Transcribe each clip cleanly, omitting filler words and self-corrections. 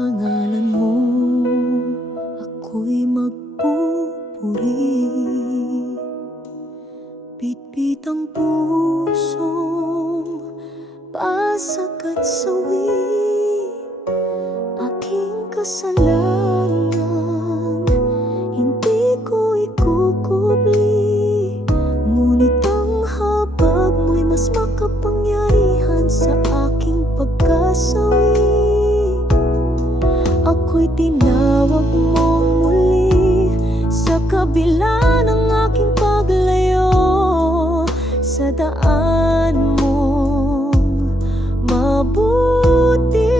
ngalan mo ako'y magpupuri. Bitbit ang pusong pasak at sawi, aking kasalanan hindi ko ikukubli. Ngunit ang habag mo'y mas makapangyarihan sa aking pagkasawi. Ako'y tinawag mong muli sa kabila ng aking paglayo, sa daan mong mabuti.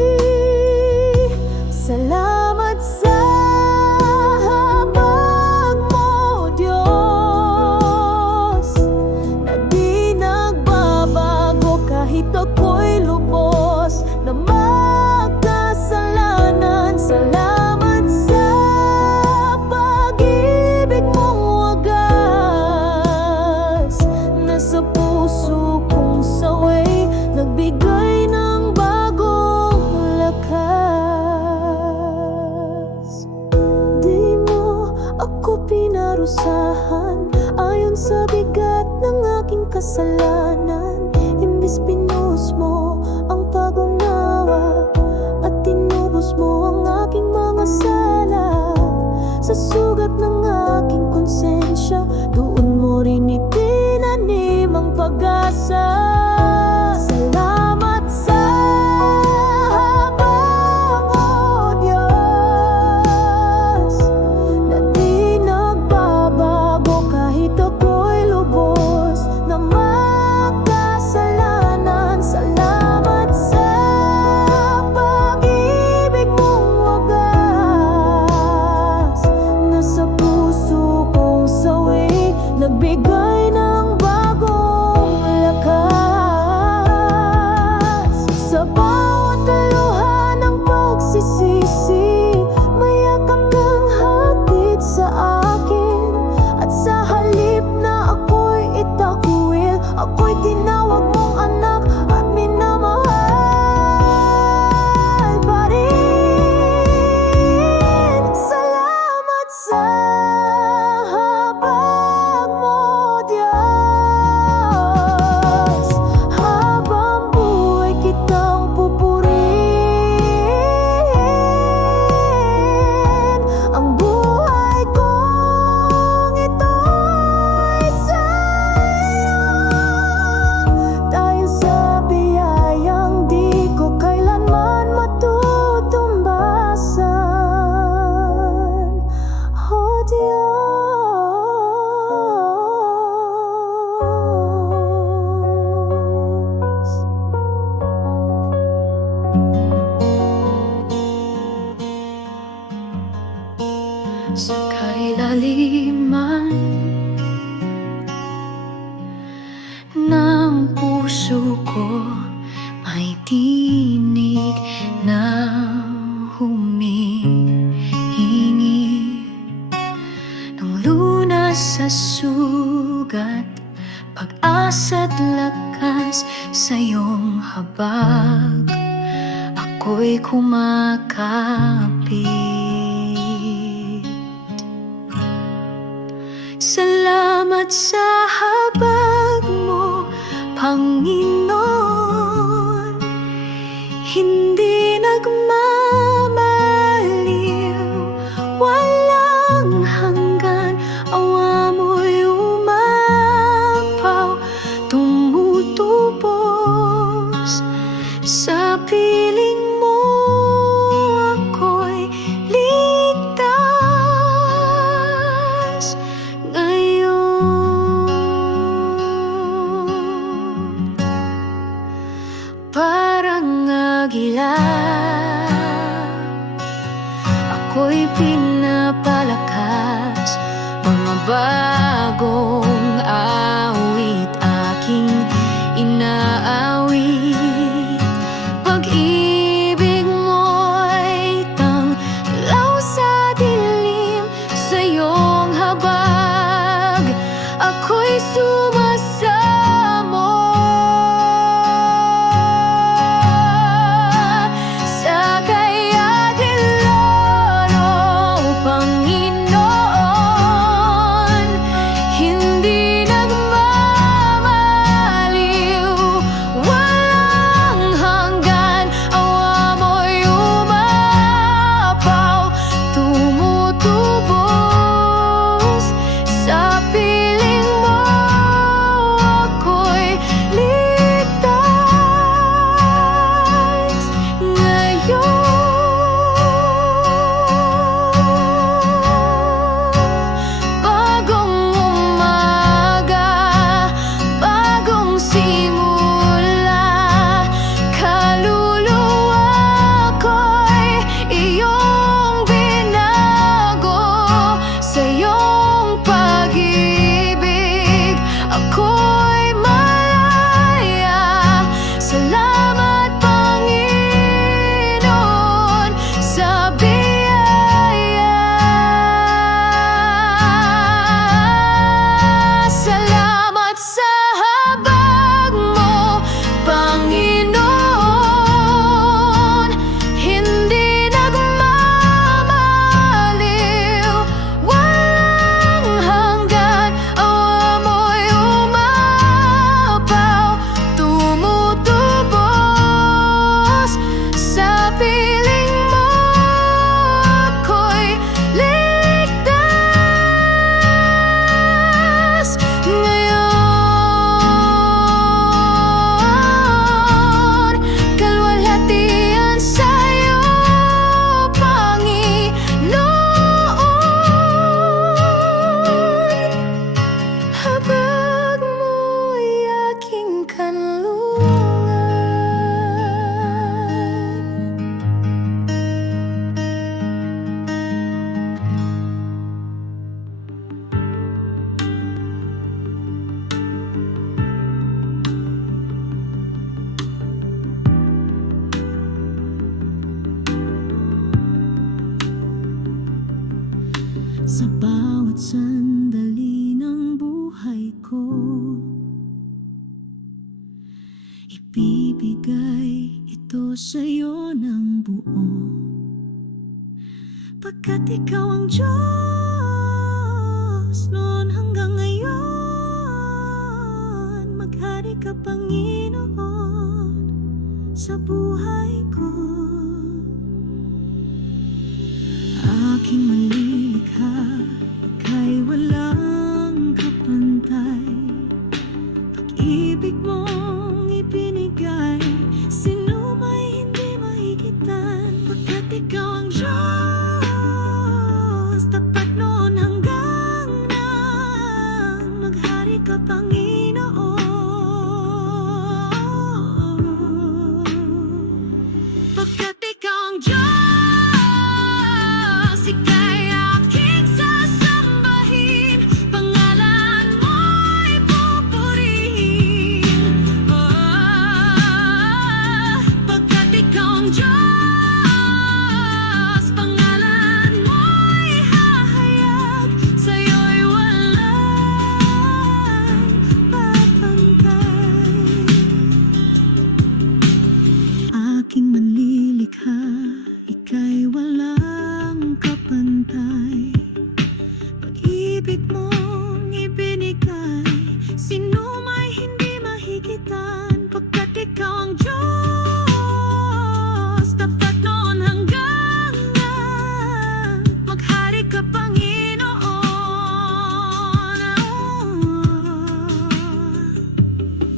Salamat sa habag mo, Diyos, na di nagbabago kahit ako'y lubos na magkasalanan. Salamat sa pag-ibig mong wagas, nasa puso kong saway, nagbigay ng bagong lakas. Di mo ako pinarusahan ayon sa bigat ng aking kasalanan. Imbis pinus mo ang pag-unawa at tinubos mo ang aking mga sala. Sa sugat ng aking konsensya, doon mo rin itinanim ang pag-asa. Salamat sa habag mo, Diyos, na di nagbabago kahit ako'y lubos na magkasalanan. Salamat sa pag-ibig mong wagas, nasa puso kong sawi, nagbigay ng bagong lakas. Sa bawat luha ng pagsisisi, mayakap kang hatid sa akin. At sa halip na ako'y itakwil, ako'y tinawag mong anak at minamahal pa rin. Salamat sa habag mo, Diyos, habang buhay kitang pupurihin. Ang buhay kong ito'y sa'yo, dahil sa biyayang di ko kailanman matutumbasan. Oh Diyos, sa kailaliman ng puso ko may tinig na humihingi ng lunas sa sugat, pag-asa't lakas sa iyong habag. Ako'y kumakapit. Salamat sa habag mo, Panginoon, hindi nagmamaliw, walang hanggan. Awa mo'y umapaw, tumutubos sa piling mo. Ako'y ligtas ngayon. Parang agila, ako'y pinapalakas. Mga bagong awit aking inaawit. Pag-ibig mo'y tanglaw sa dilim, sa iyong habag ako'y sumasamo. Sa kaya Sa bawat sandali ng buhay ko, ibibigay ito sa'yo ng buo, pagkat ikaw ang Diyos noon hanggang ngayon. Maghari ka, Panginoon, sa buhay ko. Aking malilikha, ika'y walang kapantay. Pag-ibig mong ibinigay, sino may hindi mahigitan, pagkat ikaw ang Diyos, tapat noon hanggang nang maghari ka, Panginoon. Pagkat ikaw ang Diyos, ika'y aking sasambahin, pangalan mo'y pupurihin. Pagkat ikaw ang Diyos, pangalan mo'y hahayag, sa'yo'y walang papantay. Aking manlilikha, ika'y walang kapantay. Pag-ibig mong ibinigay, sino may hindi mahigitan, pagkat ikaw ang Diyos, tapat noon hanggang nang maghari ka, Panginoon.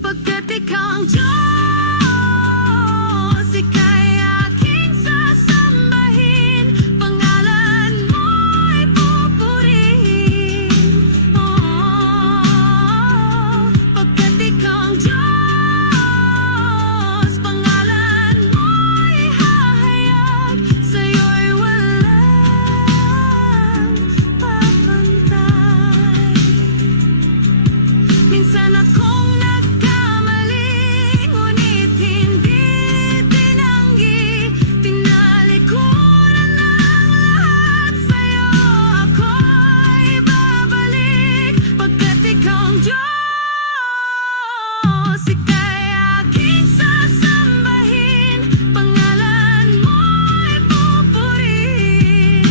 Pagkat ikaw ang Diyos, ika'y aking sasambahin, pangalan mo'y pupurihin. Pagkat ikaw ang Diyos, pangalan mo'y hahayag, sa'yo'y walang papantay. Minsan akong nagkamali, ngunit hindi tinanggi, tinalikuran ng lahat, sa'yo ako'y babalik. Pagkat ikaw ang Diyos, ika'y aking sasambahin, pangalan mo'y pupurihin.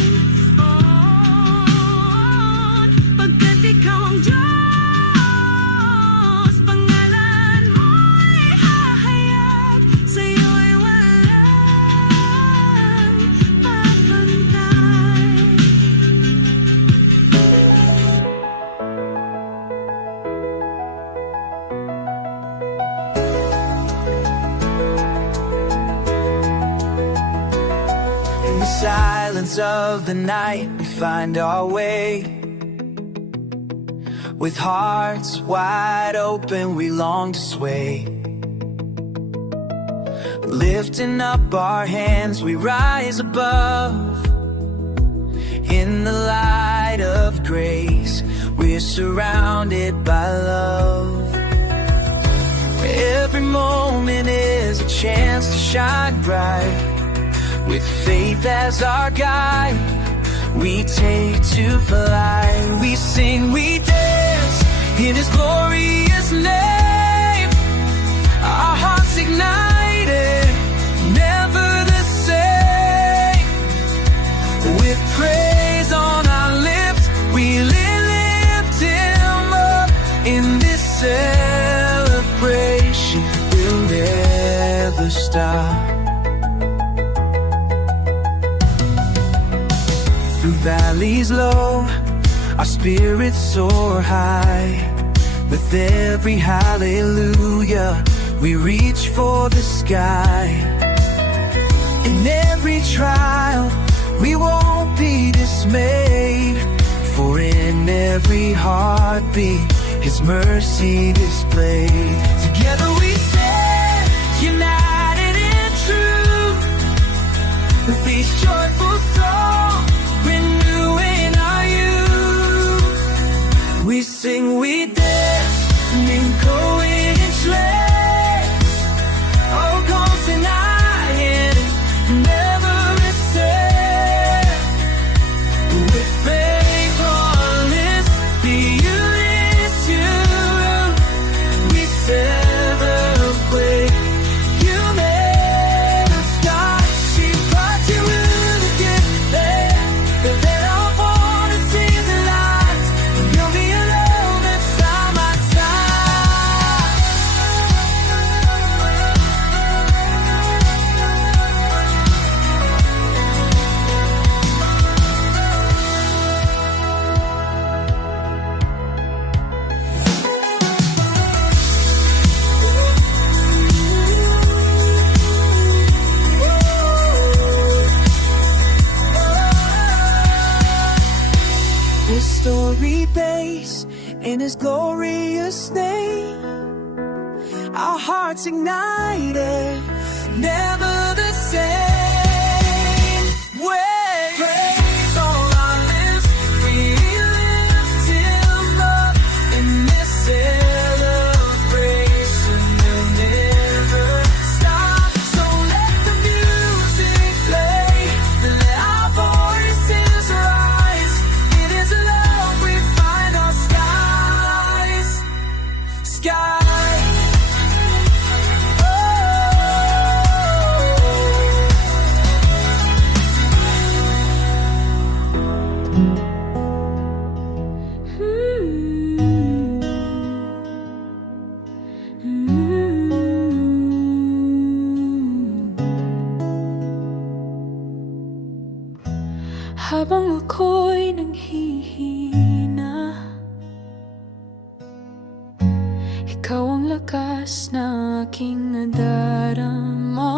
Pagkat ikaw ang Diyos, pangalan mo'y hahayag, sa'yo'y walang papantay. In the silence of the night, we find our way. With hearts wide open, we long to sway. Lifting up our hands, we rise above. In the light of grace, we're surrounded by love. Every moment is a chance to shine bright. With faith as our guide, we take to fly. We sing, we dance in His glorious name. Our hearts ignited, never the same. With praise on our lips, we lift Him up. In this celebration, we'll never stop. Through valleys low, our spirits soar high. With every hallelujah, we reach for the sky. In every trial, we won't be dismayed. For in every heartbeat, His mercy displayed. Together we stand, united in truth. With these joyful songs, renewing our youth. We sing, we dance, in co-each lanes. Oh, come tonight and never resist. With faith story based in His glorious name. Our hearts ignited, never the same. When praise on our lips, we lift Him up in this celebration will never stop. So let the music play, let our voices rise. It is love we find our skies. Habang ako'y nanghihina, ikaw ang lakas na aking nadarama.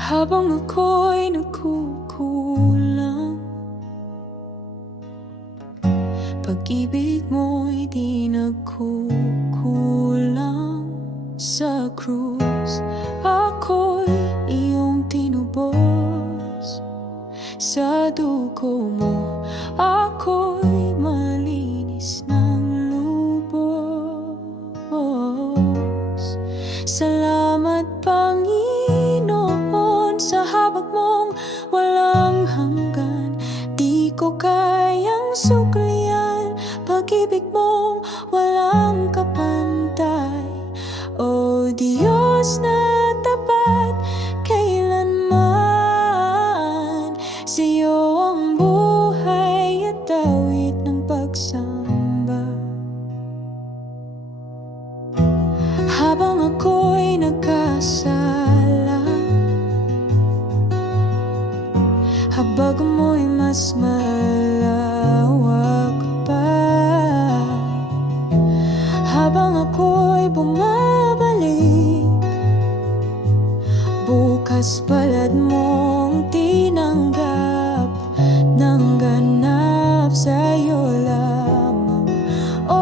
Habang ako'y nagkukulang, pag-ibig mo'y di nagkukulang. Sa krus, ako'y iyong tinubos. Sa dugo mo, ako'y malinis ng lubos. Salamat, Panginoon, sa habag mong walang hanggan. Di ko kayang suklian, pag-ibig mong walang kapantay. O Diyos na tapat, kailanman sa'yo ang buhay at awit ng pagsamba. Habang ako'y nagkasala, habag mo'y mas malawak pa. Habang ako'y bumabalik, bukas palad mong tinanggap ng ganap sa'yo lamang. O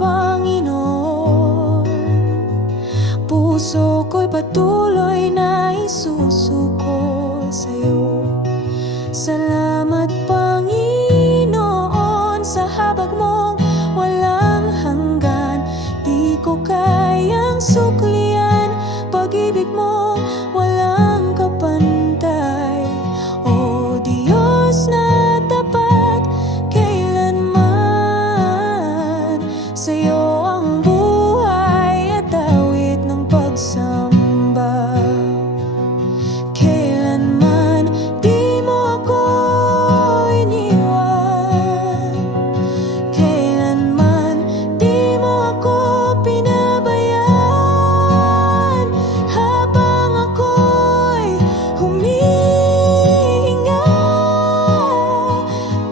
Panginoon, puso ko'y patuloy na isusuko sa'yo. Salamat, Panginoon, sa habag mong walang hanggan. Di ko kayang suklian, pag-ibig mo walang kapantay. O Diyos na tapat, kailanman sa'yo ang buhay at awit ng pagsamba. Kailanman di mo ako iniwan, kailanman di mo ako pinabayaan. Habang ako'y humihinga,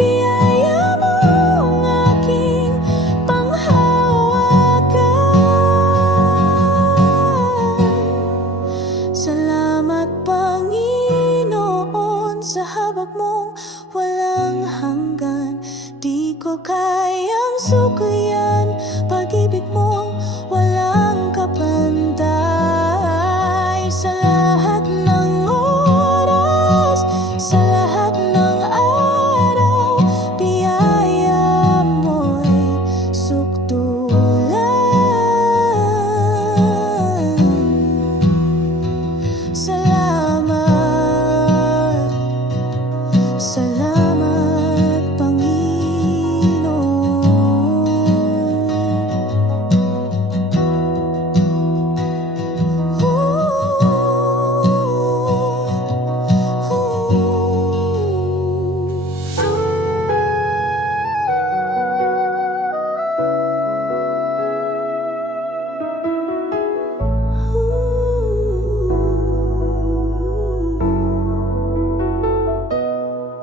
biyaya mo ang aking panghahawakan. Salamat, Panginoon, sa habag mong walang hanggan. Di ko kayang suklian, pag-ibig mong walang kapantay. Sa lahat ng oras, sa lahat ng araw, biyaya mo'y sukdulan. Salamat, salamat, Panginoon.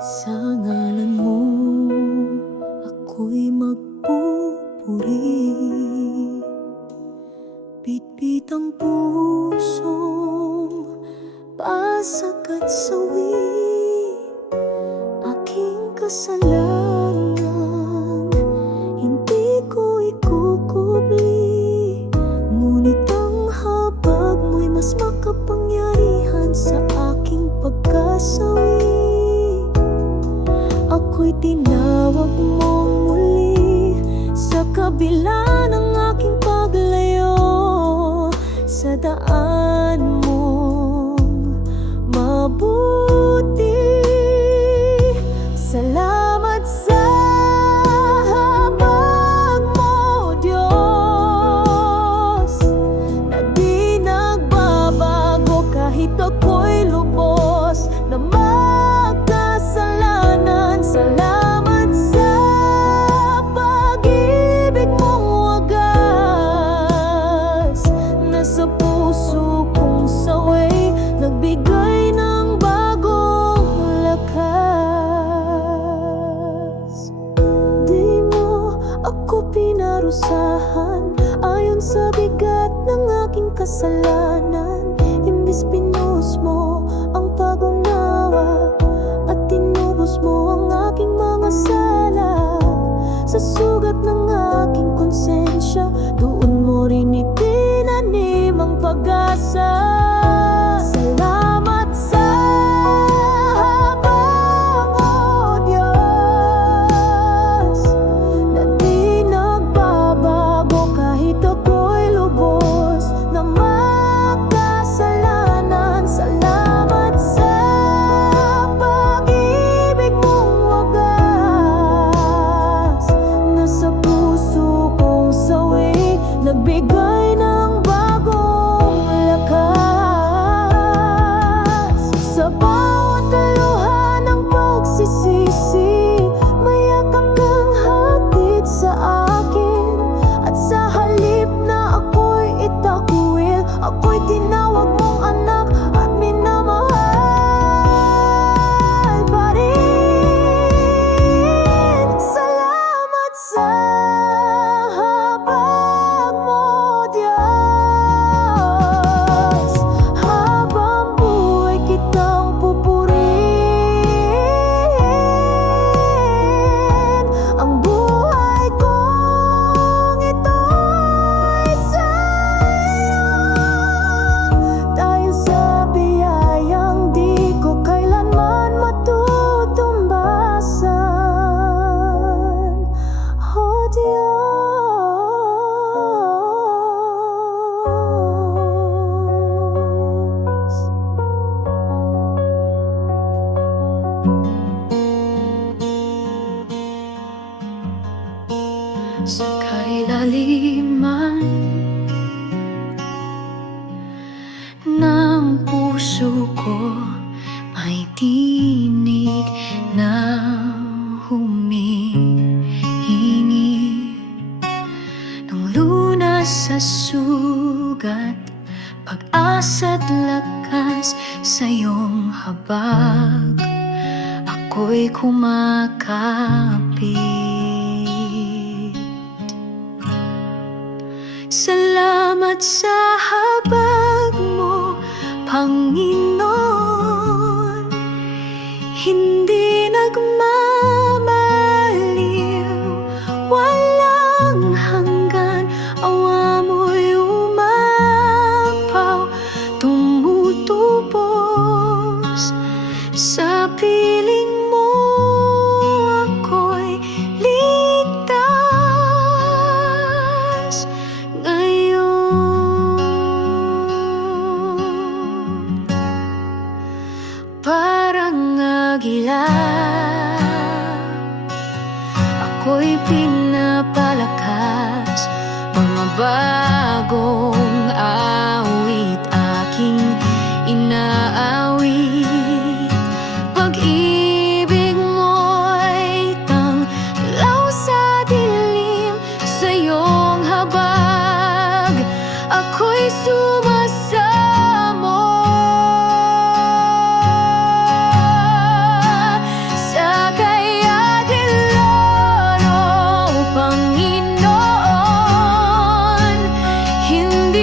Sa ngalan mo, ako'y magpupuri. Bitbit ang pusong pasag at sawi, aking kasalanan. nasawi. Ako'y tinawag mong muli sa kabila ng aking paglayo, sa daan mong mabuti. Salamat sa habag mo, Diyos, na di nagbabago kahit ako'y lubos na magkasalanan. Salamat sa pag-ibig mong wagas, na sa puso kong saway nagbigay ng bagong lakas. Di mo ako pinarusahan ayon sa bigat ng aking kasalanan. Imbis pinus mo ang pag-unawa at tinubos mo ang aking mga sala. Sa sugat ng aking konsensya, doon mo rin itinanim ang pag-asa. Salamat sa habag, O Diyos, na di nagbabago kahit ako'y lubos na magkasalanan. Salamat sa pag-ibig mong wagas, na sa puso kong sawi nagbigay ng bagong lakas. Sa bawat luha ng pagsisisi, mayakap kang hatid sa akin. At sa halip na ako'y itakwil, ako'y tinawag mong anak at minamahal pa rin. Salamat sa habag mo, Diyos, habang buhay kitang pupurihin. Ang buhay kong ito'y sa'yo, dahil sa biyayang di ko kailanman matutumbasan. O Diyos, sa kailaliman ng puso ko may tinig na humihingi ng lunas sa sugat, pag-asa't lakas sa iyong habag. Ako'y kumakapit. Salamat sa habag mo, Panginoon, hindi nagmamaliw, walang hanggan. Awa mo'y umapaw, tumutubos sa piling mo. Ako'y ligtas ngayon. Parang agila, ako'y pinapalakas. Mga bagong awit aking inaawit. Pag-ibig mo'y tanglaw sa dilim, sa iyong habag ako'y sumasamo. Sa kayagilan, O Panginoon, hindi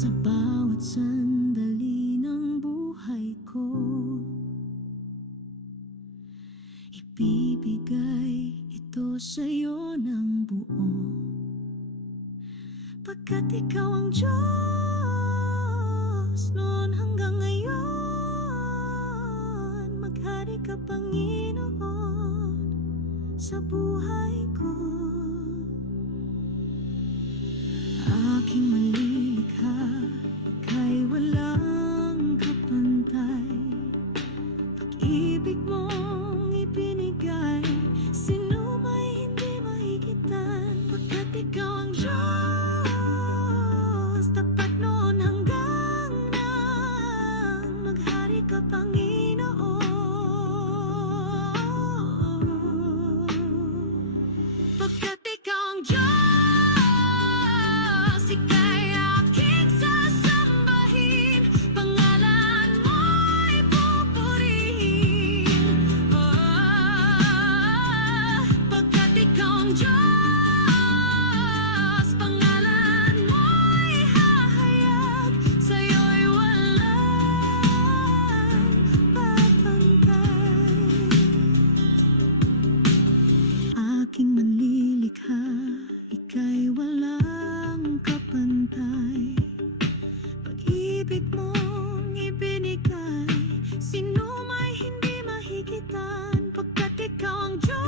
Sa bawat sandali ng buhay ko, ibibigay ito sa'yo ng buo, pagkat ikaw ang Diyos noon hanggang ngayon. Maghari ka, Panginoon, sa buhay ko. Aking malilikha, ika'y walang kapantay. Pag-ibig mong ibinigay, sino may hindi mahigitan, pagkat ikaw ang Diyos, tapat noon hanggang nang maghari ka, Panginoon. Pagkat ikaw ang Diyos, ika'y aking sasambahin, pangalan mo'y pupurihin. Pagkat ikaw ang Diyos, pangalan mo'y hahayag, sa'yo'y walang papantay. Aking manlilikha, ika'y walang kapantay. Pag-ibig mong ibinigay, sino may hindi mahigitan, pagkat ikaw ang Diyos,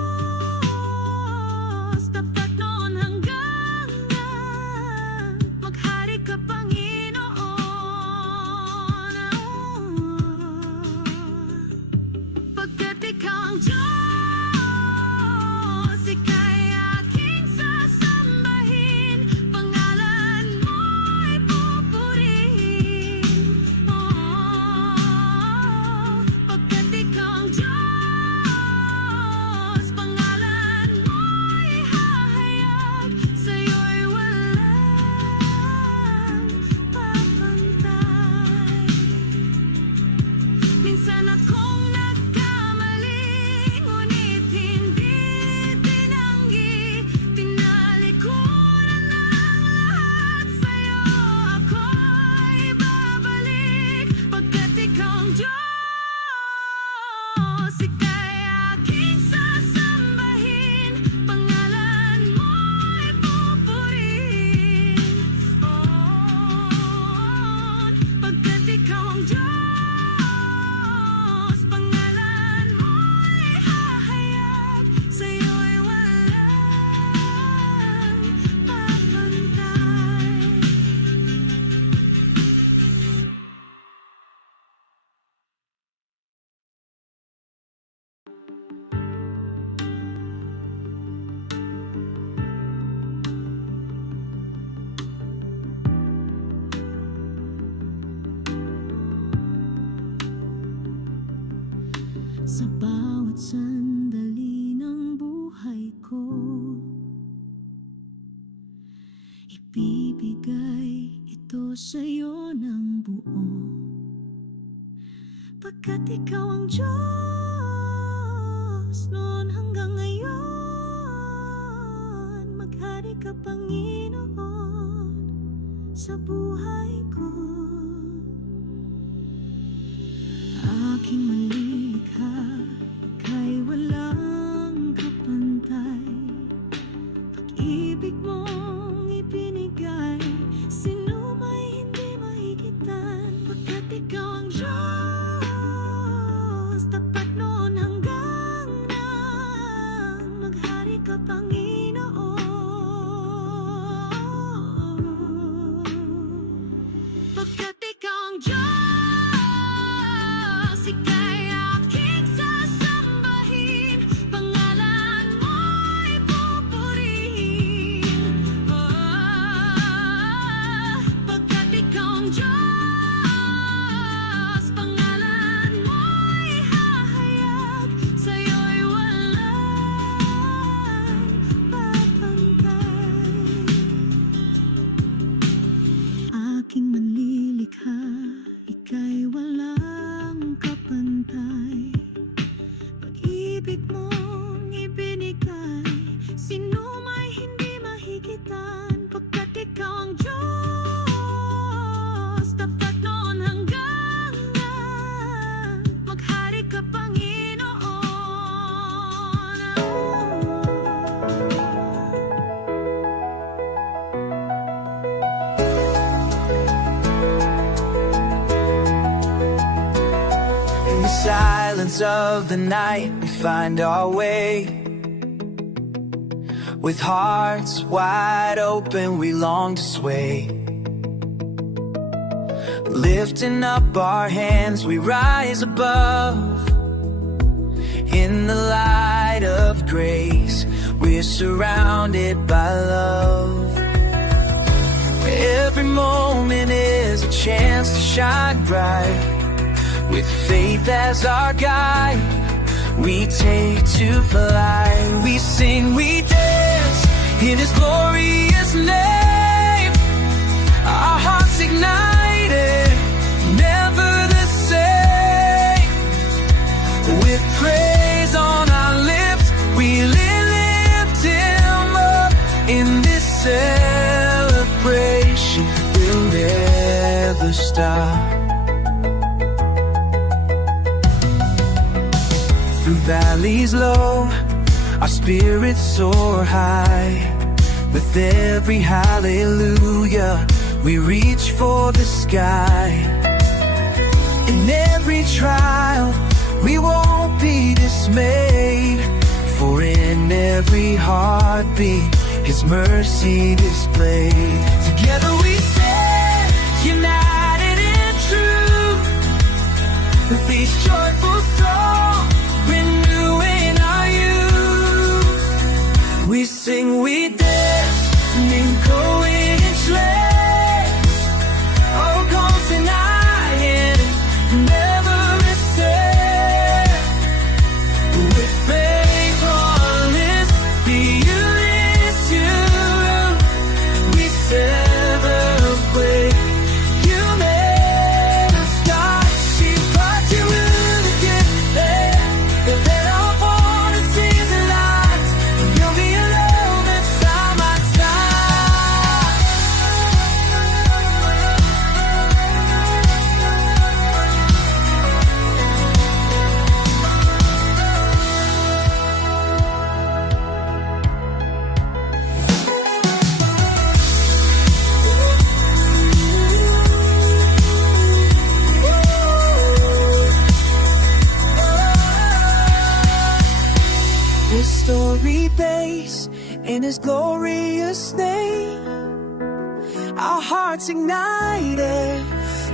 tapat noon hanggang nang maghari ka, Panginoon. Pagkat ikaw ang Diyos, ika'y aking sasambahin, pangalan mo'y pupurihin. Pagkat ikaw ang Diyos, pangalan mo'y hahayag, sa'yo'y walang papantay. Minsan akong nagkamali, ngunit hindi tinanggi. Tinalikuran ang lahat, sa'yo ako'y babalik. Pagkat ikaw ang Diyos, ika'y aking sasambahin, pangalan mo'y pupurihin. Pagkat ikaw ang Diyos, pangalan mo'y hahayag, sa'yo'y walang papantay. Sa bawat sandali ng buhay ko, ibibigay ito sa'yo ng buo, pagkat ikaw ang Diyos noon hanggang ngayon. Maghari ka, Panginoon, sa buhay ko. Aking manlilikha, ika'y walang kapantay. Pag-ibig mong ibinigay, sino may hindi mahigitan, pagkat ikaw ang Diyos, tapat noon hanggang nang maghari ka, Panginoon. Pagkat ikaw ang Diyos, ika'y aking sasambahin, pangalan mo'y pupurihin. Pagkat ikaw ang Diyos, pangalan mo'y hahayag, sa'yo'y walang silence of the night, we find our way. With hearts wide open, we long to sway. Lifting up our hands, we rise above. In the light of grace, we're surrounded by love. Every moment is a chance to shine bright. With faith as our guide, we take to fly. We sing, we dance in His glorious name. Our hearts ignited, never the same. With praise on our lips, we lift Him up. In this celebration, we'll never stop. Through valleys low, our spirits soar high. With every hallelujah, we reach for the sky. In every trial, we won't be dismayed. For in every heartbeat, His mercy displayed. Together we stand, united in truth. With these joyful songs, renewing our youth. We sing, we dance, in coincidence. Oh, come tonight and never return. With faith on lips, the Elysium, we celebrate. You made us start, she brought you in again. That our born and season lights, you'll be alone inside my time. This story based in His glorious name. Our hearts ignited,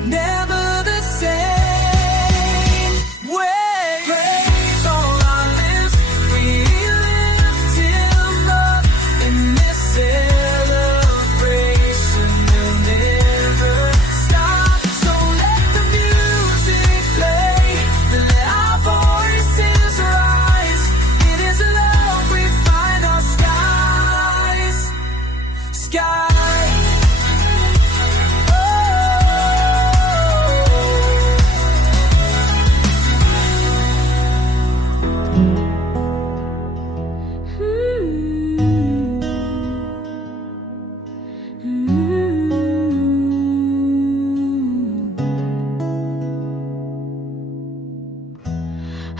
never the same. When praise on our lips, we lift Him up. In this celebration, we'll never stop. So let the music play, let our voices rise. It is love we find our skies.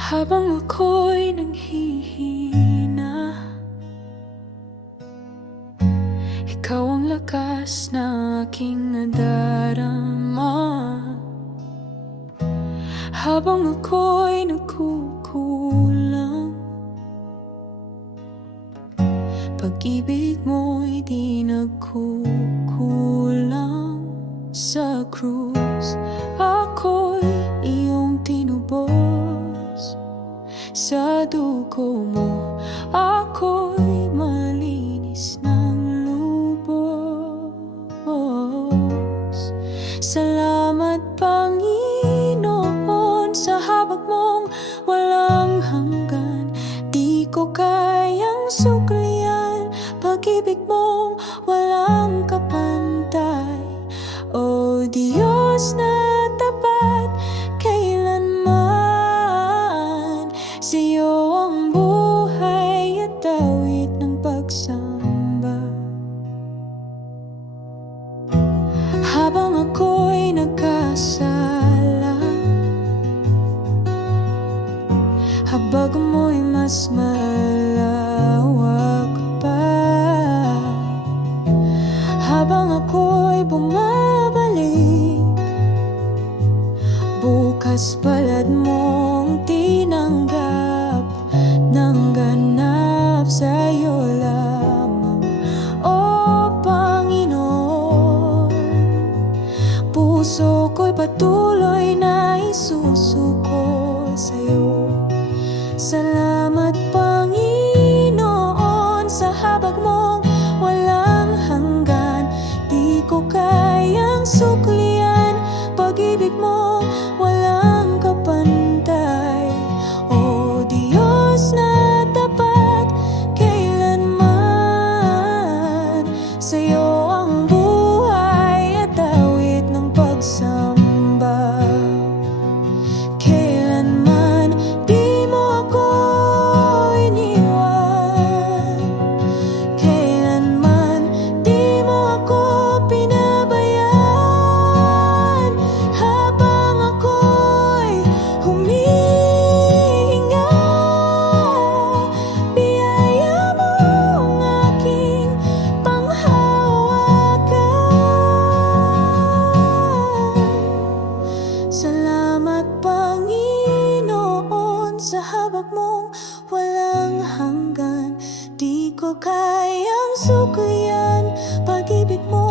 Habang ako'y nanghihina, ikaw ang lakas na aking nadarama. Habang ako'y nagkukulang, pag-ibig mo'y di nagkukulang. Sa krus, ako'y iyong tinubos. Sa dugo mo, ako'y malinis ng lubos. Salamat, Panginoon, sa habag mong walang hanggan. Di ko kayang suklian pag-ibig mong walang kapantay. O Diyos na tapat kailanman, sa'yo ang buhay at awit ng pagsamba. Habang ako'y nagkasala, habag mo'y mas malawak pa. Habang ako'y bumabalik, bukas palad mong sa'yo ang buhay at awit ng pagsamba. Kailanman di mo ako iniwan, kailanman di mo ako pinabayaan. Habang ako'y humihinga, biyaya mo ang aking panghawakan. Salamat Panginoon sa habag mong walang hanggan. Di ko kayang suklian pag-ibig mo